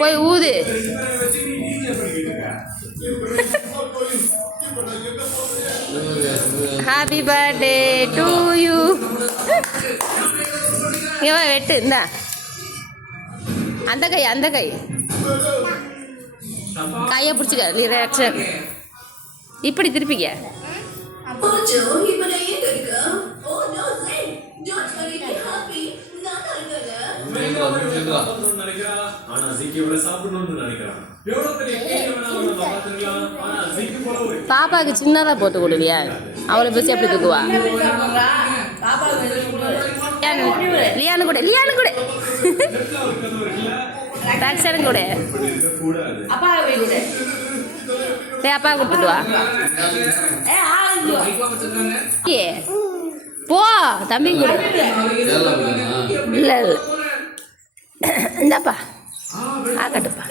போய் ஊது. Happy birthday to you. இவன் வெட்டு இந்தா. அந்த கை கையை பிடிச்சிக்க. ரியாக்ஷன் இப்படி திருப்பிக்க. பாப்பாவுக்கு சின்னதா போட்டு கொடுலியா? அவளை பேசி அப்படி தூக்குவா. லியானு கூட தக்ஷன் கூட அப்பா கொடுத்துட்டு வா. போ தம்பி கூட இல்ல இந்தாப்பா ஆக்கட்டுப்பா.